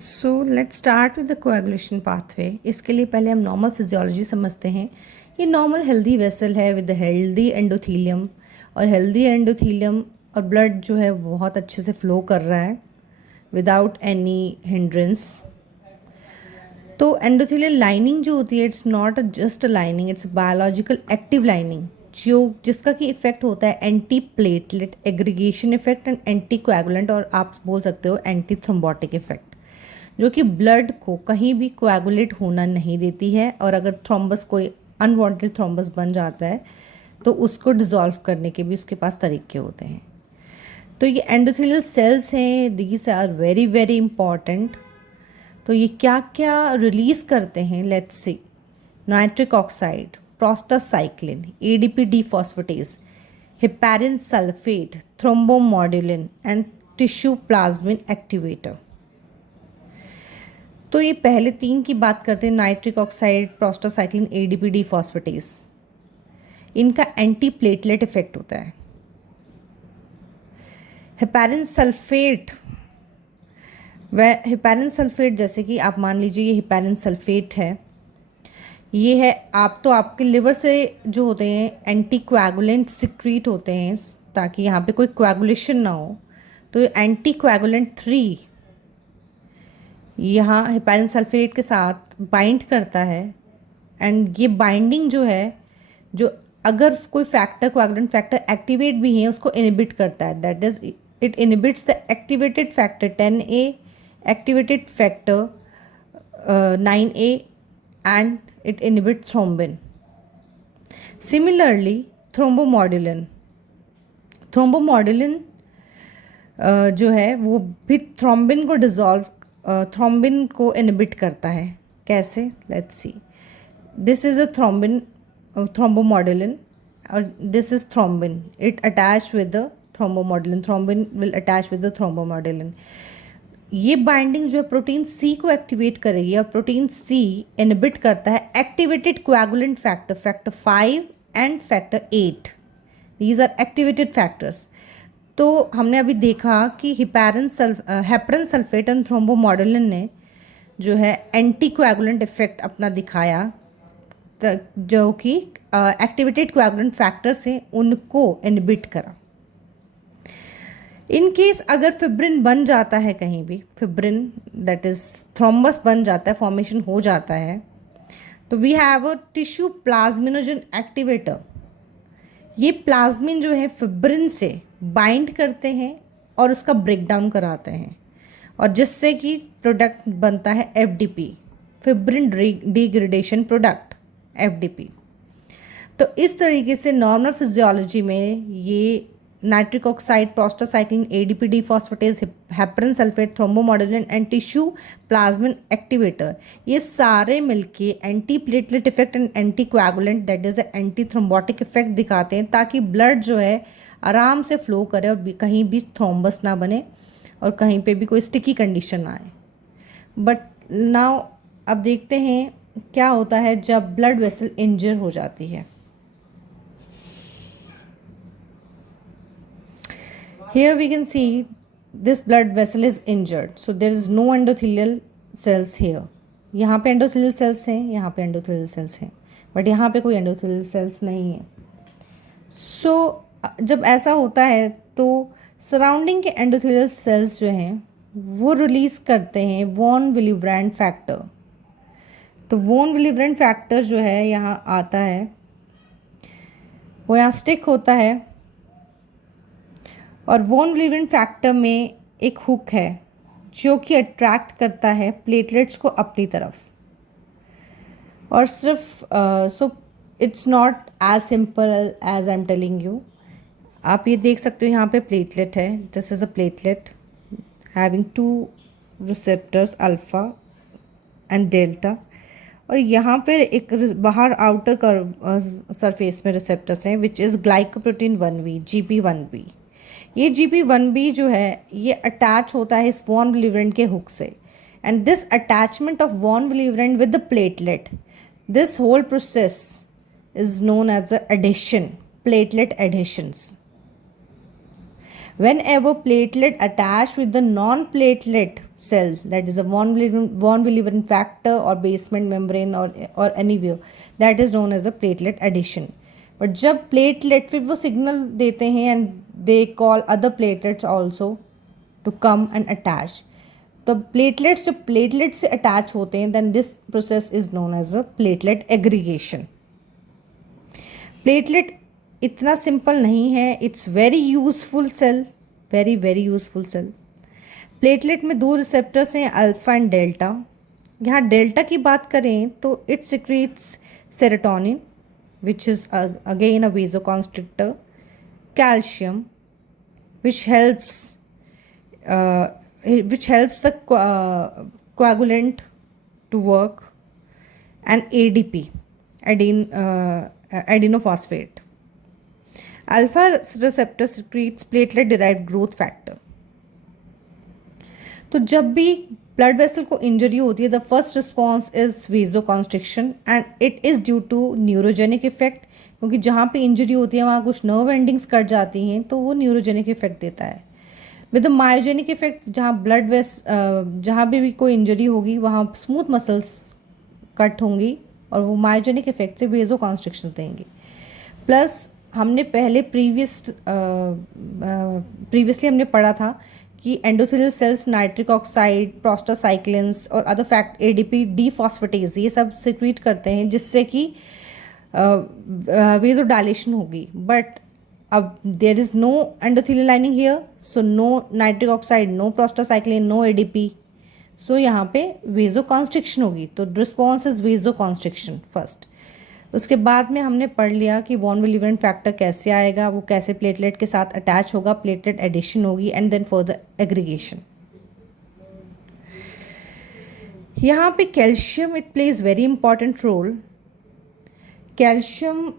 So let's start with the coagulation pathway. इसके लिए पहले हम नॉर्मल फिजियोलॉजी समझते हैं। ये नॉर्मल हेल्दी वेसल है विद हेल्दी एंडोथीलियम, और हेल्दी एंडोथीलियम और ब्लड जो है बहुत अच्छे से फ्लो कर रहा है विदाउट एनी हिंड्रेंस। तो एंडोथेलियल लाइनिंग जो होती है, it's not just a lining, it's biological active lining, जो जिसका कि इफेक्ट होता है anti platelet aggregation effect and anti coagulant, और आप बोल सकते हो एंटी थ्रोम्बोटिक इफेक्ट, जो कि ब्लड को कहीं भी कोएगुलेट होना नहीं देती है। और अगर थ्रोम्बस, कोई अनवांटेड थ्रोम्बस बन जाता है, तो उसको डिज़ोल्व करने के भी उसके पास तरीके होते हैं। तो ये एंडोथेलियल सेल्स हैं, these are very very important. तो ये क्या क्या रिलीज़ करते हैं, let's see. Nitric oxide, prostacyclin, ADP diphosphatase, heparin sulphate, thrombomodulin and tissue plasmin activator. तो ये पहले तीन की बात करते हैं, nitric oxide, prostacyclin, ADP diphosphatase. इनका एंटी प्लेटलेट इफेक्ट होता है। हेपारिन सल्फेट, वह हेपारिन सल्फेट, जैसे कि आप मान लीजिए ये हेपारिन सल्फेट है, ये है आप, तो आपके लिवर से जो होते हैं एंटी कोएगुलेंट सिक्रीट होते हैं ताकि यहाँ पे कोई कोएगुलेशन ना हो। तो एंटी कोएगुलेंट 3 यहाँ हेपारिन सल्फेट के साथ बाइंड करता है, एंड ये बाइंडिंग जो है, जो अगर कोई फैक्टर, कोएगुलेंट फैक्टर एक्टिवेट भी है, उसको इनिबिट करता है। That is, it inhibits the activated factor 10A, activated factor 9A, and it inhibits thrombin. Similarly, थ्रोम्बोमॉड्यूलिन जो है वो भी थ्रोम्बिन को डिज़ोल्व, थ्रोम्बिन को इनहिबिट करता है। कैसे, let's see. This is a thrombin, thrombomodulin, और this is thrombin, it attach with the thrombomodulin, thrombin will attach with the thrombomodulin. ये बाइंडिंग जो है प्रोटीन सी को एक्टिवेट करेगी, और प्रोटीन सी इनहिबिट करता है activated coagulant factor, factor 5 and factor 8। These are activated factors. तो हमने अभी देखा कि हेपरन सल्फेट एंड थ्रोम्बोमॉड्यूलिन ने जो है एंटी कोएगुलेंट इफेक्ट अपना दिखाया, जो कि एक्टिवेटेड कोएगुलेंट फैक्टर से उनको इनहिबिट करा। इन केस अगर फिब्रिन बन जाता है कहीं भी, फिब्रिन दैट इज थ्रोम्बस बन जाता है, फॉर्मेशन हो जाता है, तो we have a tissue plasminogen activator. ये प्लाज्मिन जो है फिब्रिन से बाइंड करते हैं और उसका ब्रेकडाउन कराते हैं, और जिससे कि प्रोडक्ट बनता है FDP, fibrin degradation product, FDP. तो इस तरीके से नॉर्मल फिजियोलॉजी में ये nitric oxide, prostacyclin, ADP diphosphatase, heparan sulphate, thrombomodulin and tissue plasmin activator, ये सारे मिलके anti platelet effect and anti coagulant, that is anti thrombotic effect दिखाते हैं, ताकि ब्लड जो है आराम से फ्लो करे और कहीं भी थ्रोम्बस ना बने और कहीं पे भी कोई स्टिकी कंडीशन ना आए। बट नाउ अब देखते हैं क्या होता है जब ब्लड वेसल इंजर हो जाती है। Here we can see this blood vessel is injured, so there is no endothelial cells here. यहाँ पे endothelial cells हैं, यहाँ पे endothelial cells हैं, बट यहाँ पे कोई endothelial cells नहीं है। So जब ऐसा होता है तो सराउंडिंग के endothelial cells जो हैं वो रिलीज़ करते हैं वॉन विलिब्रेंड फैक्टर। तो वॉन विलिब्रेंड फैक्टर जो है यहाँ आता है, वो यहाँ स्टिक होता है, और वॉन विलिब्रेंड फैक्टर में एक हुक है जो कि अट्रैक्ट करता है प्लेटलेट्स को अपनी तरफ। और सिर्फ so it's not as simple as I am telling you. आप ये देख सकते हो यहाँ पे प्लेटलेट है, this is a platelet having 2 receptors alpha and delta, और यहाँ पर एक बाहर आउटर सरफेस में रिसेप्टर्स हैं which is glycoprotein 1b, GP1b। ये GP1b जो है ये अटैच होता है इस वॉन विलिब्रेंड के हुक से, and this attachment of von Willebrand with the platelet, this whole process is known as the adhesion, platelet adhesions. Whenever platelet attached with the non-platelet cell, that is a von Willebrand factor or basement membrane or anywhere, that is known as the platelet addition. But जब platelet फिर वो signal देते हैं and they call other platelets also to come and attach. तो platelets जब platelets से attach होते हैं then this process is known as a platelet aggregation. Platelet इतना सिंपल नहीं है, it's very useful cell, very very useful cell. Platelet में दो रिसेप्टर्स हैं, अल्फ़ा एंड डेल्टा. यहाँ डेल्टा की बात करें तो it secretes serotonin which is again a vasoconstrictor, calcium which helps the coagulant to work, and ADP, adenophosphate. Alpha receptor secretes platelet derived growth factor. तो जब भी ब्लड वेसल को injury होती है the first response is vasoconstriction and it is due to neurogenic effect, क्योंकि जहाँ पे injury होती है वहाँ कुछ नर्व एंडिंग्स कट जाती हैं तो वो न्यूरोजेनिक इफेक्ट देता है. विद मायोजेनिक इफेक्ट, जहाँ जहाँ भी कोई इंजरी होगी वहाँ स्मूथ मसल्स कट होंगी और वो मायोजेनिक इफेक्ट से वेजो कॉन्स्ट्रिक्शन देंगे. प्लस हमने पहले प्रीवियसली हमने पढ़ा था कि एंडोथेलियल सेल्स नाइट्रिक ऑक्साइड, प्रोस्टासाइक्लिन्स और अदर फैक्ट एडीपी, डीफॉस्फेटेज, ये सब सिक्रीट करते हैं जिससे कि वेजो डायलेशन होगी. बट अब there is no endothelial lining here, so no nitric oxide, no prostacyclin, no ADP, so यहाँ पे वेजो कॉन्स्ट्रिक्शन होगी. तो response is vasoconstriction first. उसके बाद में हमने पढ़ लिया कि वॉन विलिब्रेंट फैक्टर कैसे आएगा, वो कैसे प्लेटलेट के साथ अटैच होगा, प्लेटलेट एडिशन होगी एंड देन फर्दर एग्रीगेशन. यहाँ पे calcium it plays very important role. Calcium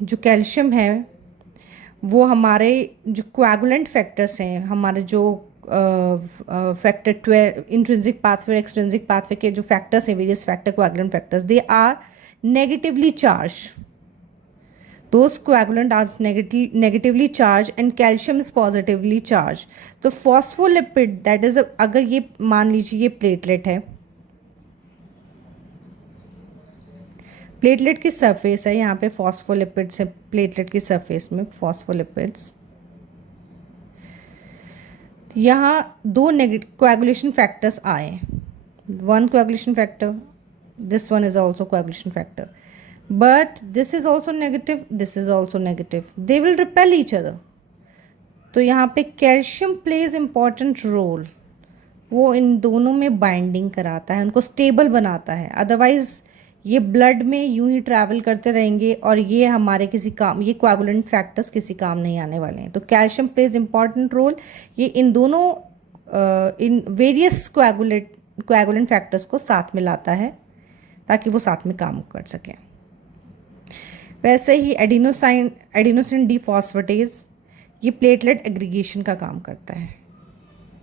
जो कैल्शियम है वो हमारे जो कोएगुलेंट फैक्टर्स हैं, हमारे जो factor 12 intrinsic pathway, extrinsic pathway के जो फैक्टर्स हैं, various factor coagulant factors, they are negatively charged. Those coagulant are negatively charged and calcium is positively charged. तो phospholipid that is अगर ये मान लीजिए ये प्लेटलेट है, प्लेटलेट की सरफेस है, यहाँ पे फॉस्फोलिपिड्स है प्लेटलेट की सरफेस में, फॉस्फोलिपिड्स. यहाँ दो कोएगुलेशन फैक्टर्स आए, one coagulation factor, this one is also coagulation factor, but this is also negative, this is also negative, they will repel each other. तो यहाँ पे कैल्शियम प्लेज इम्पॉर्टेंट रोल, वो इन दोनों में बाइंडिंग कराता है, उनको स्टेबल बनाता है. अदरवाइज ये ब्लड में यूं ही ट्रैवल करते रहेंगे और ये हमारे किसी काम, ये कोएगुलेंट फैक्टर्स किसी काम नहीं आने वाले हैं. तो कैल्शियम प्लेज इम्पॉर्टेंट रोल, ये इन दोनों इन वेरियस कोएगुलेंट फैक्टर्स को साथ में लाता है ताकि वो साथ में काम कर सकें. वैसे ही एडिनोसिन डीफॉस्फेटेज ये प्लेटलेट एग्रीगेशन का काम करता है.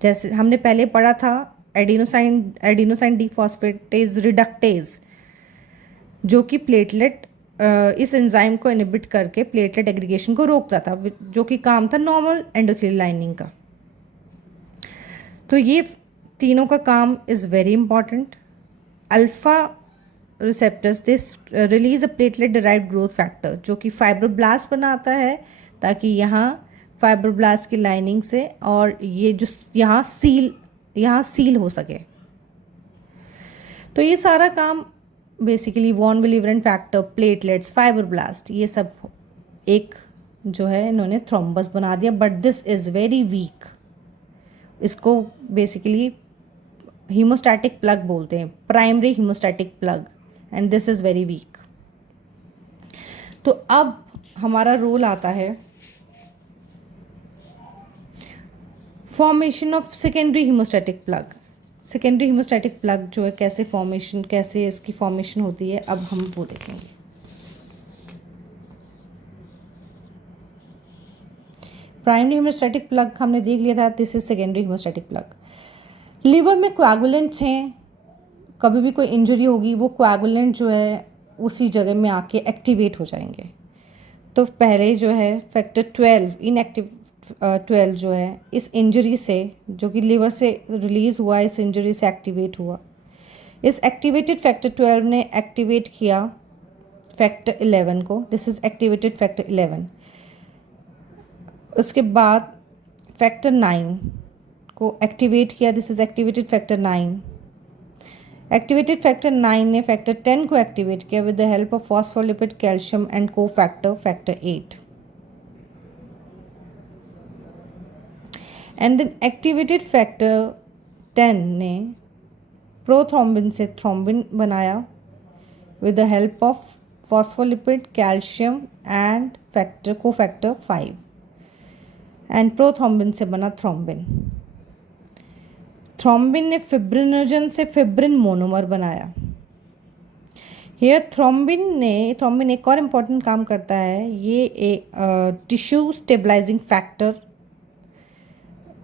जैसे हमने पहले पढ़ा था एडिनोसाइन डीफॉस्फेटेज रिडक्टेज, जो कि प्लेटलेट इस एंजाइम को इनहिबिट करके प्लेटलेट एग्रीगेशन को रोकता था, जो कि काम था नॉर्मल एंडोथेलियल लाइनिंग का. तो ये तीनों का काम is very important. Alpha receptors this release a platelet derived growth factor, जो कि फाइब्रोब्लास्ट बनाता है ताकि यहाँ फाइब्रोब्लास्ट की लाइनिंग से और ये जो यहाँ सील हो सके. तो ये सारा काम basically von Willebrand factor, platelets, fibroblast, ये सब एक जो है इन्होंने थ्रोम्बस बना दिया. But this is very weak. इसको बेसिकली हीमोस्टैटिक प्लग बोलते हैं, primary haemostatic plug, and this is very weak. तो अब हमारा रोल आता है formation of secondary haemostatic plug. Secondary haemostatic plug जो है कैसे इसकी फॉर्मेशन होती है, अब हम वो देखेंगे. प्राइमरी हीमोस्टैटिक प्लग हमने देख लिया था, this is secondary haemostatic plug. Liver में कोएगुलेंट्स हैं, कभी भी कोई इंजरी होगी वो कोएगुलेंट जो है उसी जगह में आके एक्टिवेट हो जाएंगे. तो पहले जो है फैक्टर 12 इनएक्टिव 12 जो है इस इंजरी से, जो कि लिवर से रिलीज़ हुआ, इस इंजरी से एक्टिवेट हुआ। इस एक्टिवेटेड फैक्टर 12 ने एक्टिवेट किया फैक्टर 11 को। This is activated factor 11। उसके बाद फैक्टर 9 को एक्टिवेट किया। This is activated factor 9। Activated factor 9 ने फैक्टर 10 को एक्टिवेट किया with the help of phospholipid, calcium and cofactor 8। And then activated factor 10 ने प्रोथ्रोम्बिन से थ्रोम्बिन बनाया with the help of phospholipid, calcium and cofactor 5, and prothrombin से बना thrombin. Thrombin ने fibrinogen से फिब्रिन मोनोमर बनाया। Hair thrombin एक और इम्पॉर्टेंट काम करता है। ये एक टिश्यू स्टेबलाइजिंग फैक्टर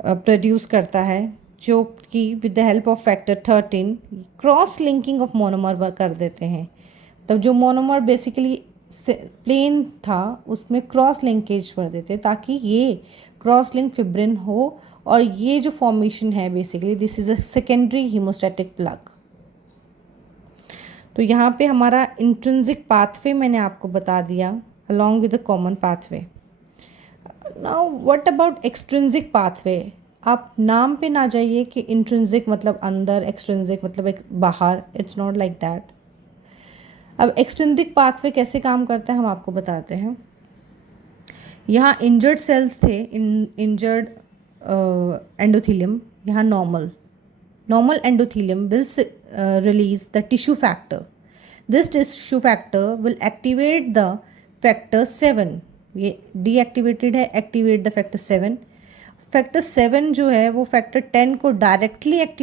प्रोड्यूस करता है, जो कि with the help of factor 13 cross linking of monomer कर देते हैं। तब जो मोनोमर बेसिकली प्लेन था उसमें क्रॉस लिंकेज कर देते, ताकि ये क्रॉस लिंक फिब्रिन हो, और ये जो फॉर्मेशन है basically this is a secondary haemostatic plug. तो यहाँ पे हमारा इंट्रिंसिक पाथवे मैंने आपको बता दिया along with the common pathway. Now what about extrinsic pathway? आप नाम पे ना जाइए कि इंट्रिंसिक मतलब अंदर, एक्सट्रिंसिक मतलब एक बाहर। It's not like that. अब एक्सट्रिंसिक पाथवे कैसे काम करता है हम आपको बताते हैं। यहाँ इंजर्ड सेल्स थे, इंजर्ड एंडोथीलियम। यहाँ normal endothelium will release the tissue factor. This tissue factor will activate the factor 7। ये डीएक्टिवेटेड है, एक्टिवेट द फैक्टर 7। फैक्टर 7 जो है वो फैक्टर 10 को डायरेक्टली एक्टिवेट